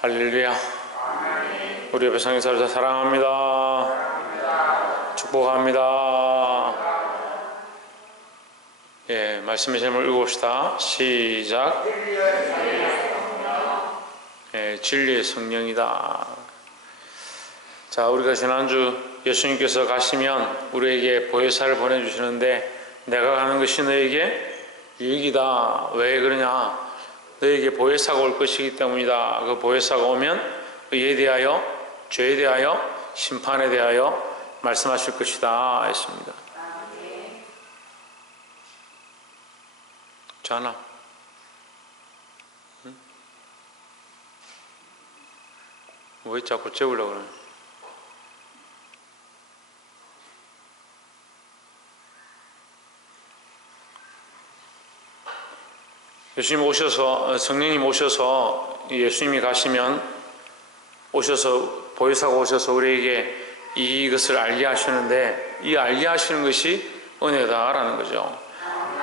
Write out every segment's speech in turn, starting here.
할렐루야. 우리 옆에 성경사를 사랑합니다. 축복합니다. 예, 말씀의 제목을 읽어봅시다. 시작. 예, 진리의 성령이다. 자, 우리가 지난주 예수님께서 가시면 우리에게 보혜사를 보내주시는데 내가 가는 것이 너에게 유익이다. 왜 그러냐? 너에게 보혜사가 올 것이기 때문이다. 그 보혜사가 오면 의에 대하여, 죄에 대하여, 심판에 대하여 말씀하실 것이다. 했습니다. 자나. 응? 왜 자꾸 재우려고 그러냐? 예수님 오셔서 성령님 오셔서 예수님이 가시면 오셔서 보혜사가 오셔서 우리에게 이것을 알게 하시는데 이 알게 하시는 것이 은혜다라는 거죠.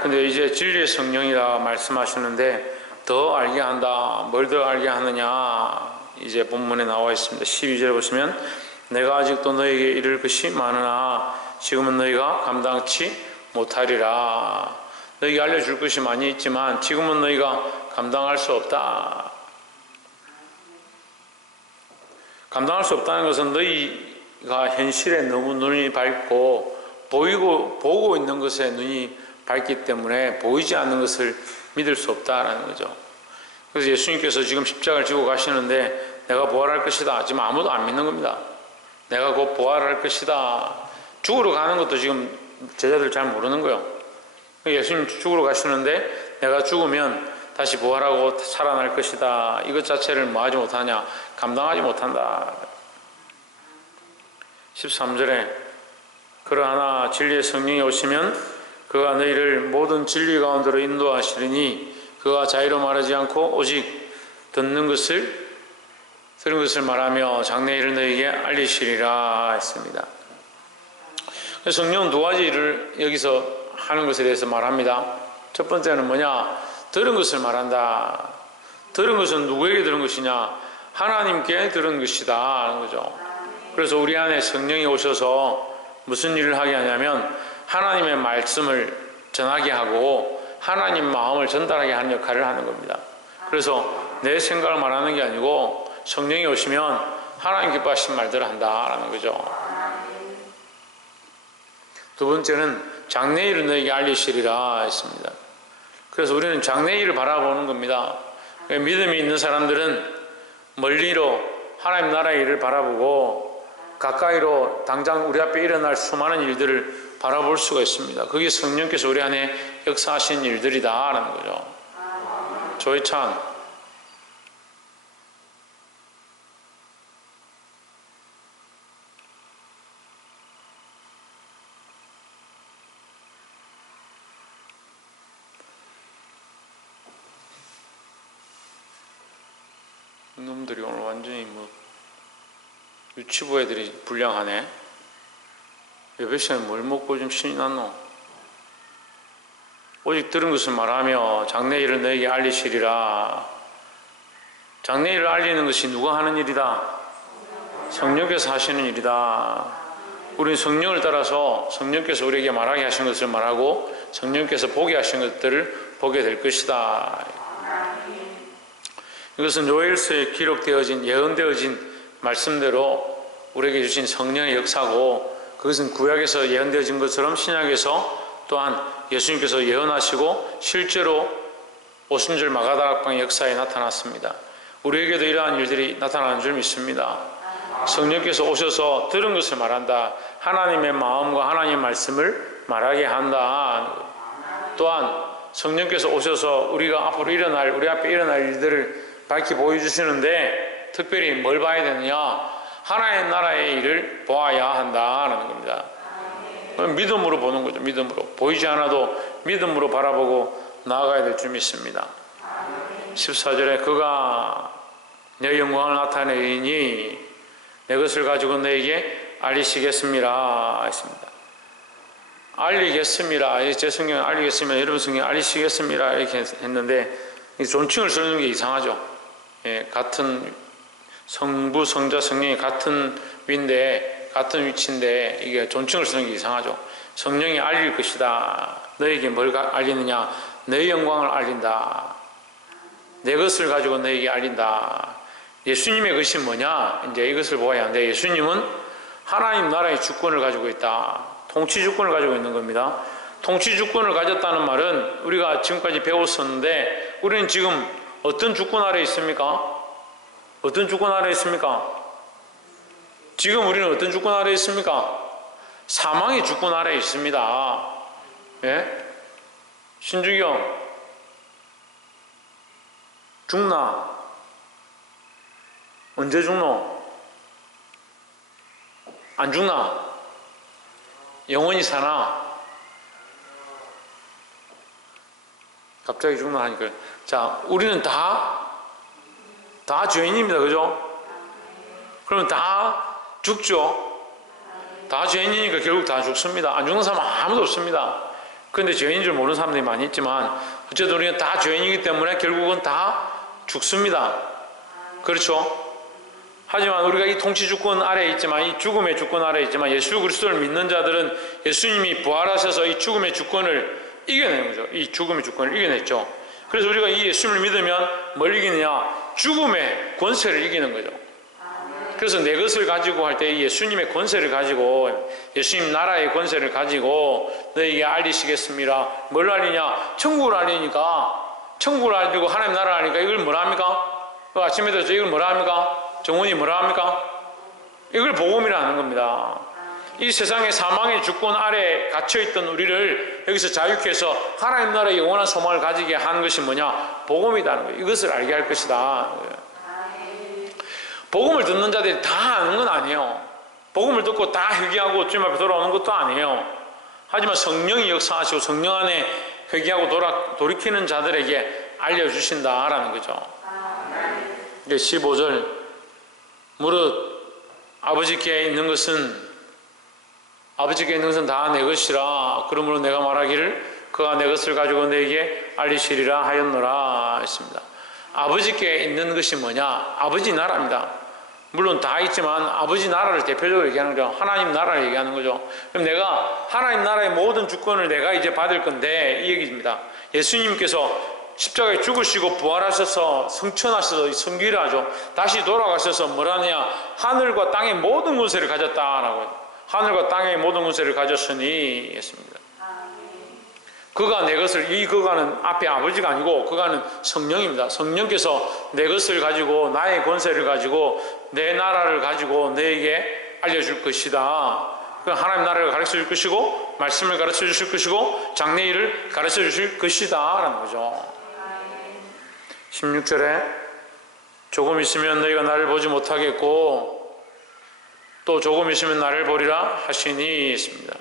근데 이제 진리의 성령이라 말씀하시는데 더 알게 한다. 뭘 더 알게 하느냐? 이제 본문에 나와 있습니다. 12절에 보시면 내가 아직도 너에게 이를 것이 많으나 지금은 너희가 감당치 못하리라. 너희가 알려줄 것이 많이 있지만 지금은 너희가 감당할 수 없다. 감당할 수 없다는 것은 너희가 현실에 너무 눈이 밝고 보이고 보고 있는 것에 눈이 밝기 때문에 보이지 않는 것을 믿을 수 없다라는 거죠. 그래서 예수님께서 지금 십자가를 지고 가시는데 내가 부활할 것이다. 지금 아무도 안 믿는 겁니다. 내가 곧 부활할 것이다. 죽으러 가는 것도 지금 제자들 잘 모르는 거예요. 예수님 죽으러 가시는데 내가 죽으면 다시 부활하고 살아날 것이다. 이것 자체를 뭐 하지 못하냐? 감당하지 못한다. 13절에 그러하나 진리의 성령이 오시면 그가 너희를 모든 진리 가운데로 인도하시리니 그가 자유로 말하지 않고 오직 듣는 것을 들은 것을 말하며 장래일을 너희에게 알리시리라 했습니다. 성령은 두 가지 일을 여기서 하는 것에 대해서 말합니다. 첫 번째는 뭐냐? 들은 것을 말한다. 들은 것은 누구에게 들은 것이냐? 하나님께 들은 것이다. 하는 거죠. 그래서 우리 안에 성령이 오셔서 무슨 일을 하게 하냐면 하나님의 말씀을 전하게 하고 하나님 마음을 전달하게 하는 역할을 하는 겁니다. 그래서 내 생각을 말하는 게 아니고 성령이 오시면 하나님 기뻐하신 말들을 한다라는 거죠. 두 번째는 장래일을 너에게 알리시리라 했습니다. 그래서 우리는 장래일을 바라보는 겁니다. 믿음이 있는 사람들은 멀리로 하나님 나라의 일을 바라보고 가까이로 당장 우리 앞에 일어날 수많은 일들을 바라볼 수가 있습니다. 그게 성령께서 우리 안에 역사하신 일들이다라는 거죠. 조회찬 놈들이 오늘 완전히 뭐 유치부 애들이 불량하네. 예배 시간에 뭘 먹고 좀 신이 났노? 오직 들은 것을 말하며 장래일을 너에게 알리시리라. 장래일을 알리는 것이 누가 하는 일이다? 성령께서 하시는 일이다. 우리는 성령을 따라서 성령께서 우리에게 말하게 하신 것을 말하고 성령께서 보게 하신 것들을 보게 될 것이다. 이것은 요엘서에 기록되어진 예언되어진 말씀대로 우리에게 주신 성령의 역사고 그것은 구약에서 예언되어진 것처럼 신약에서 또한 예수님께서 예언하시고 실제로 오순절 마가다락방 역사에 나타났습니다. 우리에게도 이러한 일들이 나타나는 줄 믿습니다. 성령께서 오셔서 들은 것을 말한다. 하나님의 마음과 하나님의 말씀을 말하게 한다. 또한 성령께서 오셔서 우리가 앞으로 일어날 우리 앞에 일어날 일들을 밝히 보여주시는데 특별히 뭘 봐야 되느냐? 하나의 나라의 일을 보아야 한다는 겁니다. 믿음으로 보는 거죠. 믿음으로 보이지 않아도 믿음으로 바라보고 나아가야 될 줄 믿습니다. 14절에 그가 내 영광을 나타내리니 내 것을 가지고 너에게 알리시겠습니다. 했습니다. 알리겠습니다. 제 성경에 알리겠습니다. 여러분 성경에 알리시겠습니다. 이렇게 했는데 존칭을 쓰는 게 이상하죠. 예, 같은 성부, 성자, 성령이 같은 위인데 같은 위치인데 이게 존칭을 쓰는 게 이상하죠. 성령이 알릴 것이다. 너에게 뭘 가- 알리느냐? 너의 영광을 알린다. 내 것을 가지고 너에게 알린다. 예수님의 것이 뭐냐? 이제 이것을 보아야 하는데 예수님은 하나님 나라의 주권을 가지고 있다. 통치 주권을 가지고 있는 겁니다. 통치 주권을 가졌다는 말은 우리가 지금까지 배웠었는데 우리는 지금 어떤 주권 아래 있습니까? 어떤 주권 아래 있습니까? 지금 우리는 어떤 주권 아래 있습니까? 사망의 주권 아래 있습니다. 예? 신주경 죽나? 언제 죽노? 안 죽나? 영원히 사나? 갑자기 죽나 하니까 자 우리는 다 다 죄인입니다. 그죠? 그러면 다 죽죠. 다 죄인이니까 결국 다 죽습니다. 안 죽는 사람 아무도 없습니다. 그런데 죄인인 줄 모르는 사람들이 많이 있지만 어쨌든 우리는 다 죄인이기 때문에 결국은 다 죽습니다. 그렇죠? 하지만 우리가 이 통치 주권 아래에 있지만 이 죽음의 주권 아래에 있지만 예수 그리스도를 믿는 자들은 예수님이 부활하셔서 이 죽음의 주권을 이겨내는 거죠. 이 죽음의 주권을 이겨냈죠. 그래서 우리가 이 예수님을 믿으면 뭘 이기느냐? 죽음의 권세를 이기는 거죠. 그래서 내 것을 가지고 할때이 예수님의 권세를 가지고 예수님 나라의 권세를 가지고 너에게 알리시겠습니다. 뭘 알리냐? 천국을 알리니까 천국을 알리고 하나님 나라를 알리니까 이걸 뭐라 합니까? 그 아침에도 저 이걸 뭐라 합니까? 정원이 뭐라 합니까? 이걸 복음이라는 겁니다. 이 세상의 사망의 주권 아래 갇혀있던 우리를 여기서 자유케 해서 하나님 나라의 영원한 소망을 가지게 한 것이 뭐냐? 복음이라는 거예요. 이것을 알게 할 것이다. 복음을 듣는 자들이 다 아는 건 아니에요. 복음을 듣고 다 회개하고 주님 앞에 돌아오는 것도 아니에요. 하지만 성령이 역사하시고 성령 안에 회개하고 돌아, 돌이키는 자들에게 알려주신다라는 거죠. 이제 15절 무릇 아버지께 있는 것은 아버지께 있는 것은 다 내 것이라 그러므로 내가 말하기를 그가 내 것을 가지고 내게 알리시리라 하였노라 했습니다. 아버지께 있는 것이 뭐냐? 아버지 나라입니다. 물론 다 있지만 아버지 나라를 대표적으로 얘기하는 거죠. 하나님 나라를 얘기하는 거죠. 그럼 내가 하나님 나라의 모든 주권을 내가 이제 받을 건데 이 얘기입니다. 예수님께서 십자가에 죽으시고 부활하셔서 성천하셔서 성기를 하죠. 다시 돌아가셔서 뭐라느냐? 하늘과 땅의 모든 권세를 가졌다라고. 하늘과 땅의 모든 권세를 가졌으니 했습니다. 그가 내 것을 이 그가는 앞에 아버지가 아니고 그가는 성령입니다. 성령께서 내 것을 가지고 나의 권세를 가지고 내 나라를 가지고 너에게 알려줄 것이다. 그 하나님 나라를 가르쳐 줄 것이고 말씀을 가르쳐 주실 것이고 장래일을 가르쳐 주실 것이다라는 거죠. 16절에 조금 있으면 너희가 나를 보지 못하겠고 또 조금 있으면 나를 보리라 하시니 있습니다.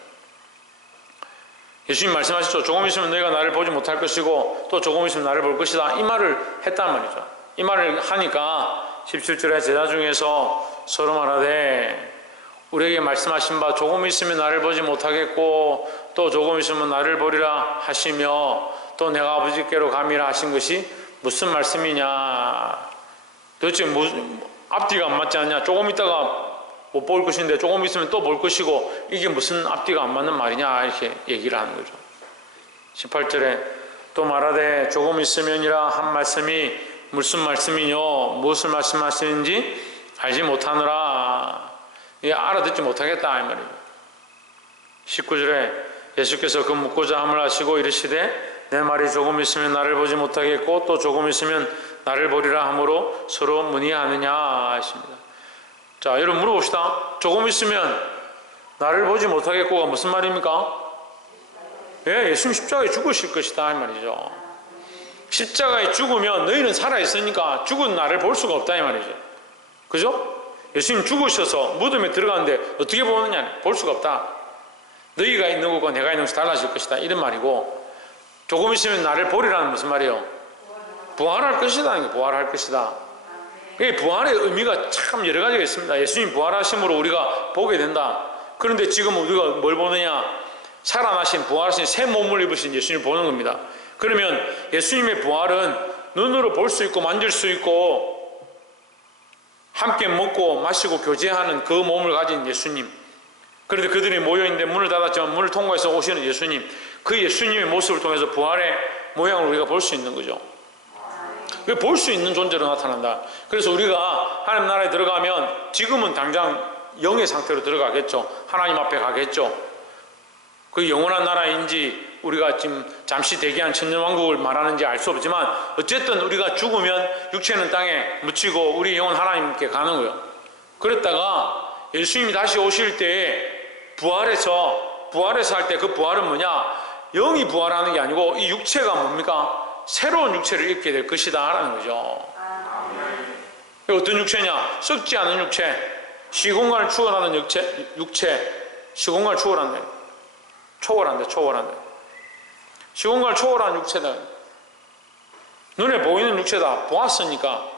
예수님 말씀하셨죠. 조금 있으면 너희가 나를 보지 못할 것이고 또 조금 있으면 나를 볼 것이다. 이 말을 했단 말이죠. 이 말을 하니까 17절에 제자 중에서 서로 말하되 우리에게 말씀하신 바 조금 있으면 나를 보지 못하겠고 또 조금 있으면 나를 보리라 하시며 또 내가 아버지께로 감이라 하신 것이 무슨 말씀이냐 도대체 무슨 앞뒤가 안 맞지 않냐 조금 있다가 못 볼 것인데 조금 있으면 또 볼 것이고 이게 무슨 앞뒤가 안 맞는 말이냐 이렇게 얘기를 하는 거죠. 18절에 또 말하되 조금 있으면이라 한 말씀이 무슨 말씀이뇨? 무엇을 말씀하시는지 알지 못하느라. 알아듣지 못하겠다 이 말이에요. 19절에 예수께서 그 묻고자 함을 하시고 이르시되 내 말이 조금 있으면 나를 보지 못하겠고 또 조금 있으면 나를 보리라 함으로 서로 문의하느냐 하십니다. 자, 여러분 물어봅시다. 조금 있으면 나를 보지 못하겠고가 무슨 말입니까? 예, 예수님 십자가에 죽으실 것이다 이 말이죠. 십자가에 죽으면 너희는 살아 있으니까 죽은 나를 볼 수가 없다 이 말이죠. 그죠? 예수님 죽으셔서 무덤에 들어가는데 어떻게 보느냐? 볼 수가 없다. 너희가 있는 것과 내가 있는 것이 달라질 것이다. 이런 말이고 조금 있으면 나를 보리라는 무슨 말이에요? 부활할 것이다. 부활할 것이다. 이 부활의 의미가 참 여러 가지가 있습니다. 예수님 부활하심으로 우리가 보게 된다. 그런데 지금 우리가 뭘 보느냐? 살아나신 부활하신 새 몸을 입으신 예수님을 보는 겁니다. 그러면 예수님의 부활은 눈으로 볼 수 있고 만질 수 있고 함께 먹고 마시고 교제하는 그 몸을 가진 예수님. 그런데 그들이 모여있는데 문을 닫았지만 문을 통과해서 오시는 예수님. 그 예수님의 모습을 통해서 부활의 모양을 우리가 볼 수 있는 거죠. 볼 수 있는 존재로 나타난다. 그래서 우리가 하나님 나라에 들어가면 지금은 당장 영의 상태로 들어가겠죠. 하나님 앞에 가겠죠. 그 영원한 나라인지 우리가 지금 잠시 대기한 천년왕국을 말하는지 알 수 없지만 어쨌든 우리가 죽으면 육체는 땅에 묻히고 우리 영은 하나님께 가는 거예요. 그랬다가 예수님이 다시 오실 때에 부활해서 부활해서 할 때 그 부활은 뭐냐? 영이 부활하는 게 아니고 이 육체가 뭡니까? 새로운 육체를 입게 될 것이다 라는 거죠. 어떤 육체냐? 썩지 않은 육체, 시공간을 추월하는 육체, 육체, 시공간을 추월한다. 초월한다, 초월한다. 시공간을 초월한 육체다. 눈에 보이는 육체다. 보았으니까.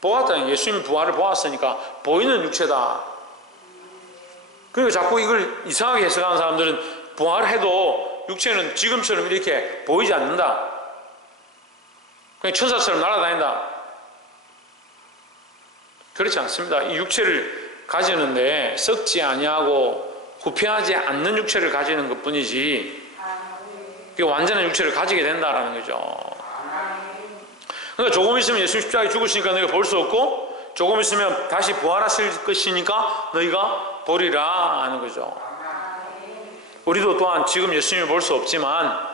보았다. 예수님이 부활을 보았으니까 보이는 육체다. 그리고 자꾸 이걸 이상하게 해석하는 사람들은 부활해도 육체는 지금처럼 이렇게 보이지 않는다. 그냥 천사처럼 날아다닌다. 그렇지 않습니다. 이 육체를 가지는데 썩지 아니하고 후패하지 않는 육체를 가지는 것뿐이지 완전한 육체를 가지게 된다라는 거죠. 그러니까 조금 있으면 예수 십자가에 죽으시니까 너희가 볼 수 없고 조금 있으면 다시 부활하실 것이니까 너희가 보리라 하는 거죠. 우리도 또한 지금 예수님을 볼 수 없지만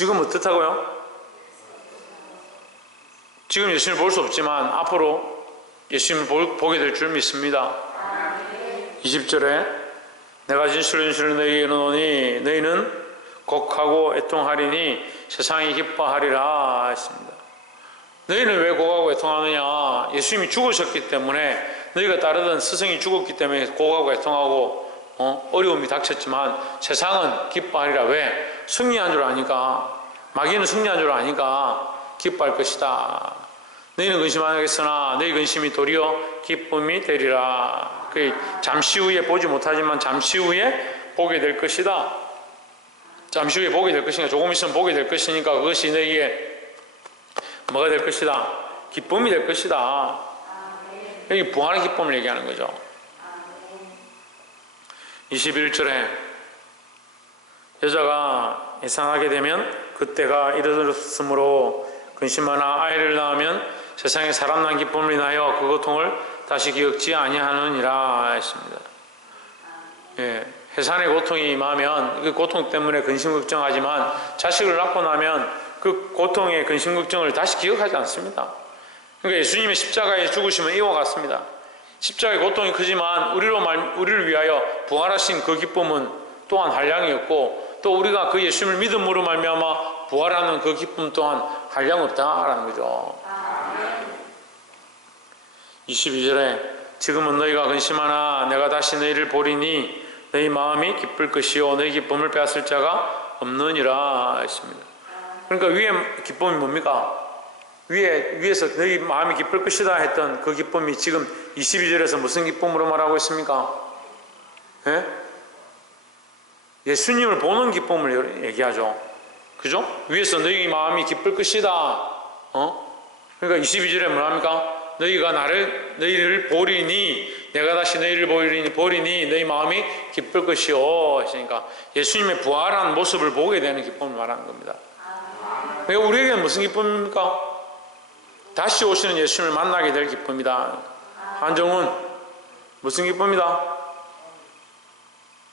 지금 어떻다고요? 지금 예수님을 볼 수 없지만 앞으로 예수님을 보게 될 줄 믿습니다. 20절에 내가 진실로 진실로 너희에게 이르노니 너희는 곡하고 애통하리니 세상이 기뻐하리라 했습니다. 너희는 왜 곡하고 애통하느냐? 예수님이 죽으셨기 때문에 너희가 따르던 스승이 죽었기 때문에 곡하고 애통하고 어? 어려움이 닥쳤지만 세상은 기뻐하리라. 왜? 승리한 줄 아니까 마귀는 승리한 줄 아니까 기뻐할 것이다. 너희는 근심하겠으나 너희 근심이 도리어 기쁨이 되리라. 그 잠시 후에 보지 못하지만 잠시 후에 보게 될 것이다. 잠시 후에 보게 될 것이니까 조금 있으면 보게 될 것이니까 그것이 너희에게 뭐가 될 것이다. 기쁨이 될 것이다. 여기 부활의 기쁨을 얘기하는 거죠. 21절에 여자가 예상하게 되면 그때가 이르렀으므로 근심하나 아이를 낳으면 세상에 사람 난 기쁨을 인하여 그 고통을 다시 기억지 아니하느니라 했습니다. 예, 해산의 고통이 임하면 그 고통 때문에 근심 걱정하지만 자식을 낳고 나면 그 고통의 근심 걱정을 다시 기억하지 않습니다. 그러니까 예수님의 십자가에 죽으시면 이와 같습니다. 십자가의 고통이 크지만 우리로 말, 우리를 위하여 부활하신 그 기쁨은 또한 한량이었고 또 우리가 그 예수님을 믿음으로 말미암아 부활하는 그 기쁨 또한 한량 없다라는 거죠. 22절에 지금은 너희가 근심하나 내가 다시 너희를 보리니 너희 마음이 기쁠 것이요 너희 기쁨을 빼앗을 자가 없느니라 했습니다. 그러니까 위에 기쁨이 뭡니까? 위에 위에서 너희 마음이 기쁠 것이다 했던 그 기쁨이 지금 22절에서 무슨 기쁨으로 말하고 있습니까? 예? 예수님을 보는 기쁨을 얘기하죠. 그죠? 위에서 너희 마음이 기쁠 것이다. 어? 그러니까 22절에 뭐합니까? 너희가 나를 너희를 보리니 내가 다시 너희를 보리니 보리니 너희 마음이 기쁠 것이요 하시니까 예수님의 부활한 모습을 보게 되는 기쁨을 말하는 겁니다. 그러니까 우리에게는 무슨 기쁨입니까? 다시 오시는 예수님을 만나게 될 기쁨이다. 한정훈 무슨 기쁨이다?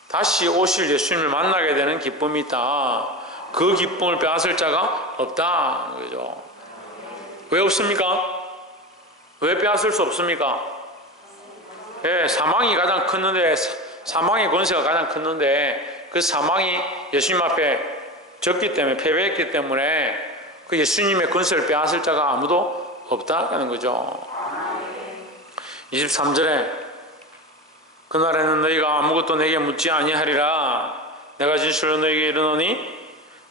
다시 오실 예수님을 만나게 되는 기쁨이 있다. 그 기쁨을 빼앗을 자가 없다. 그죠? 왜 없습니까? 왜 빼앗을 수 없습니까? 예, 사망이 가장 컸는데 사망의 권세가 가장 컸는데 그 사망이 예수님 앞에 졌기 때문에 패배했기 때문에 그 예수님의 권세를 빼앗을 자가 아무도 없다는 거죠. 23절에 그날에는 너희가 아무것도 내게 묻지 아니하리라 내가 진실로 너희에게 이르노니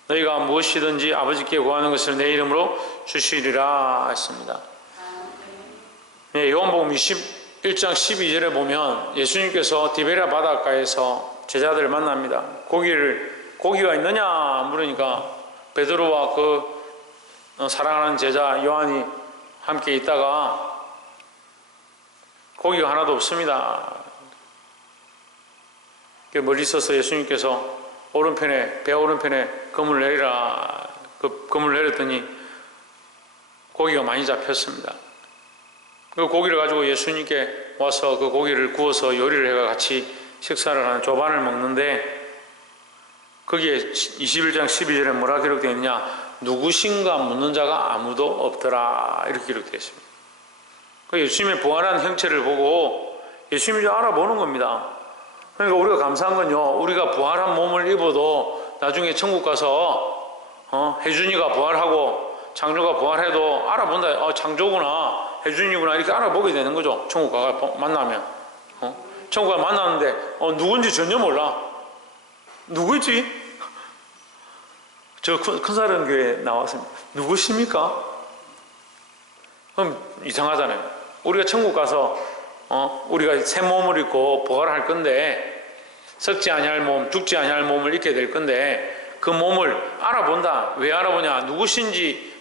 너희가 무엇이든지 아버지께 구하는 것을 내 이름으로 주시리라 했습니다. 네, 요한복음 21장 12절에 보면 예수님께서 디베라 바닷가에서 제자들을 만납니다. 고기를 고기가 있느냐 물으니까 베드로와 그 어, 사랑하는 제자 요한이 함께 있다가 고기가 하나도 없습니다. 그 멀리 있어서 예수님께서 오른편에 배 오른편에 검을 내리라 그 검을 내렸더니 고기가 많이 잡혔습니다. 그 고기를 가지고 예수님께 와서 그 고기를 구워서 요리를 해가 같이 식사를 하는 조반을 먹는데 거기에 21장 12절에 뭐라 기록되어 있느냐 누구신가 묻는 자가 아무도 없더라 이렇게 기록되어 있습니다. 그 예수님의 부활한 형체를 보고 예수님인 줄 알아보는 겁니다. 그러니까 우리가 감사한 건요 우리가 부활한 몸을 입어도 나중에 천국 가서 어, 혜준이가 부활하고 창조가 부활해도 알아본다 어, 창조구나 혜준이구나 이렇게 알아보게 되는 거죠 천국 가가 만나면 어? 천국 가 만났는데 어, 누군지 전혀 몰라 누구지? 저 큰, 큰사람 교회 나왔습니다. 누구십니까? 그럼 이상하잖아요. 우리가 천국 가서 어, 우리가 새 몸을 입고 부활할 건데 썩지 아니할 몸, 죽지 아니할 몸을 입게 될 건데 그 몸을 알아본다. 왜 알아보냐? 누구신지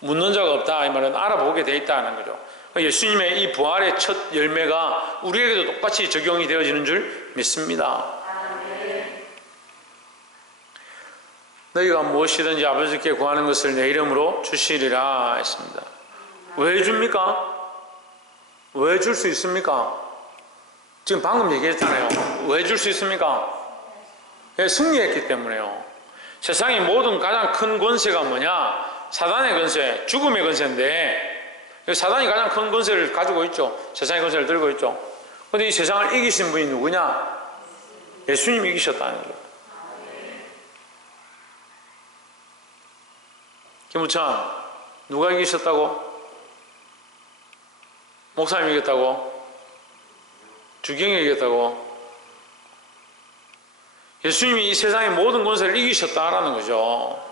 묻는 자가 없다. 이 말은 알아보게 돼 있다는 거죠. 예수님의 이 부활의 첫 열매가 우리에게도 똑같이 적용이 되어지는 줄 믿습니다. 너희가 무엇이든지 아버지께 구하는 것을 내 이름으로 주시리라 했습니다. 왜 줍니까? 왜 줄 수 있습니까? 지금 방금 얘기했잖아요. 왜 줄 수 있습니까? 예, 승리했기 때문에요. 세상의 모든 가장 큰 권세가 뭐냐? 사단의 권세, 죽음의 권세인데 사단이 가장 큰 권세를 가지고 있죠. 세상의 권세를 들고 있죠. 근데 이 세상을 이기신 분이 누구냐? 예수님이 이기셨다는 거예요. 김우찬 누가 이기셨다고? 목사님이 이겼다고? 주경이 이겼다고? 예수님이 이 세상의 모든 권세를 이기셨다라는 거죠.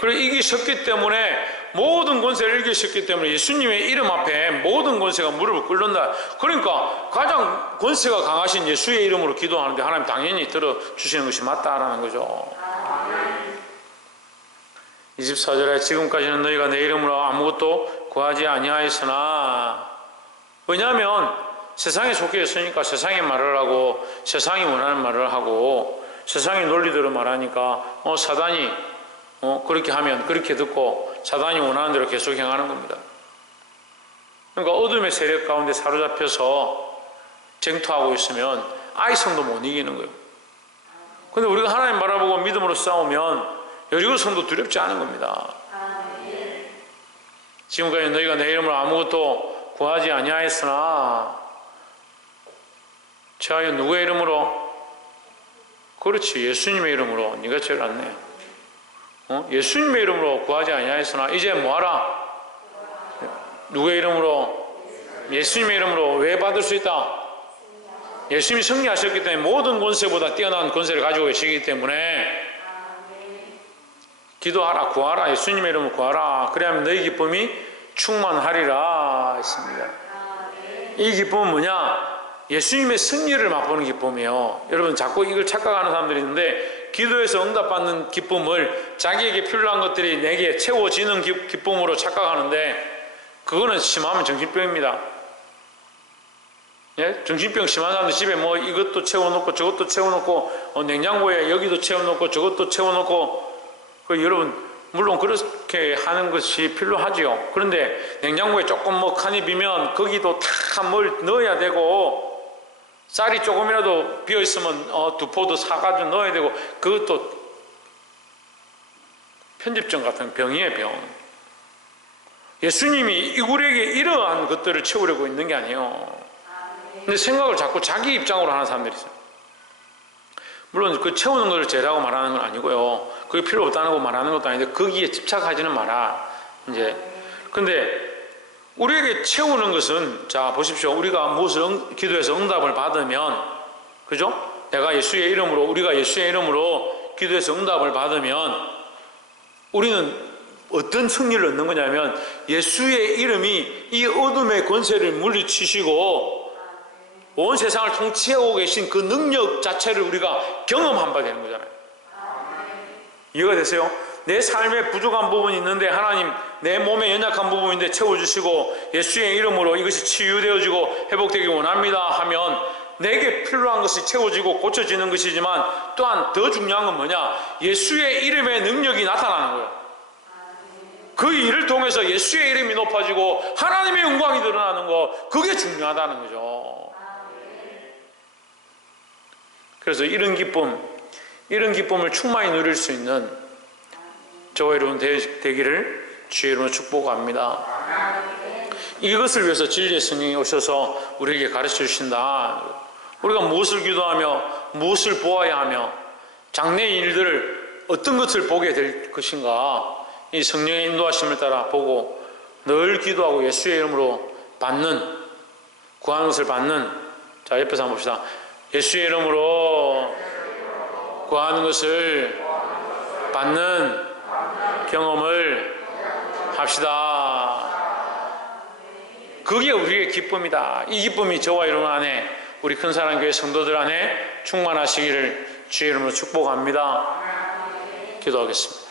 그래 이기셨기 때문에 모든 권세를 이기셨기 때문에 예수님의 이름 앞에 모든 권세가 무릎을 꿇는다. 그러니까 가장 권세가 강하신 예수의 이름으로 기도하는데 하나님 당연히 들어주시는 것이 맞다라는 거죠. 24절에 지금까지는 너희가 내 이름으로 아무것도 구하지 아니하였으나 왜냐하면 세상에 속해 있으니까 세상의 말을 하고 세상이 원하는 말을 하고 세상의 논리대로 말하니까 어 사단이 어 그렇게 하면 그렇게 듣고 사단이 원하는 대로 계속 행하는 겁니다. 그러니까 어둠의 세력 가운데 사로잡혀서 쟁투하고 있으면 아이성도 못 이기는 거예요. 근데 우리가 하나님 바라보고 믿음으로 싸우면 여리고 성도 두렵지 않은 겁니다. 지금까지 너희가 내 이름으로 아무것도 구하지 아니하였으나 저하여 누구의 이름으로? 그렇지 예수님의 이름으로 네가 제일 낫네. 어? 예수님의 이름으로 구하지 아니하였으나 이제 뭐하라? 누구의 이름으로? 예수님의 이름으로 왜 받을 수 있다? 예수님이 승리하셨기 때문에 모든 권세보다 뛰어난 권세를 가지고 계시기 때문에 기도하라 구하라 예수님의 이름으로 구하라 그래야면 너희 기쁨이 충만하리라 했습니다. 이 기쁨은 뭐냐? 예수님의 승리를 맛보는 기쁨이에요. 여러분 자꾸 이걸 착각하는 사람들이 있는데 기도에서 응답받는 기쁨을 자기에게 필요한 것들이 내게 채워지는 기쁨으로 착각하는데 그거는 심하면 정신병입니다. 예? 정신병 심한 사람들 집에 뭐 이것도 채워놓고 저것도 채워놓고 어, 냉장고에 여기도 채워놓고 저것도 채워놓고 그 여러분 물론 그렇게 하는 것이 필요하지요. 그런데 냉장고에 조금 뭐 칸이 비면 거기도 다뭘 넣어야 되고 쌀이 조금이라도 비어 있으면 어, 두 포도 사가지고 넣어야 되고 그것도 편집증 같은 병이에요 병. 예수님이 이굴에게 이러한 것들을 채우려고 있는 게 아니에요. 근데 생각을 자꾸 자기 입장으로 하는 사람들이 있어요. 물론 그 채우는 것을 죄라고 말하는 건 아니고요. 그게 필요 없다고 말하는 것도 아닌데 거기에 집착하지는 마라. 이제 근데 우리에게 채우는 것은 자 보십시오. 우리가 무엇을 응, 기도해서 응답을 받으면 그죠? 내가 예수의 이름으로 우리가 예수의 이름으로 기도해서 응답을 받으면 우리는 어떤 승리를 얻는 거냐면 예수의 이름이 이 어둠의 권세를 물리치시고 온 세상을 통치하고 계신 그 능력 자체를 우리가 경험한 바 되는 거잖아요. 이해가 되세요? 내 삶에 부족한 부분이 있는데 하나님 내 몸의 연약한 부분인데 채워주시고 예수의 이름으로 이것이 치유되어지고 회복되기 원합니다 하면 내게 필요한 것이 채워지고 고쳐지는 것이지만 또한 더 중요한 건 뭐냐 예수의 이름의 능력이 나타나는 거예요 그 일을 통해서 예수의 이름이 높아지고 하나님의 영광이 드러나는 거 그게 중요하다는 거죠 그래서 이런 기쁨 이런 기쁨을 충만히 누릴 수 있는 저와 여러분 되- 되기를 주의 이름으로 축복합니다. 이것을 위해서 진리의 성령이 오셔서 우리에게 가르쳐 주신다. 우리가 무엇을 기도하며 무엇을 보아야 하며 장래의 일들을 어떤 것을 보게 될 것인가 이 성령의 인도하심을 따라 보고 늘 기도하고 예수의 이름으로 받는 구하는 것을 받는 자 옆에서 한번 봅시다. 예수의 이름으로 구하는 것을 받는 경험을 합시다. 그게 우리의 기쁨이다. 이 기쁨이 저와 여러분 안에 우리 큰사랑교회 성도들 안에 충만하시기를 주의 이름으로 축복합니다. 기도하겠습니다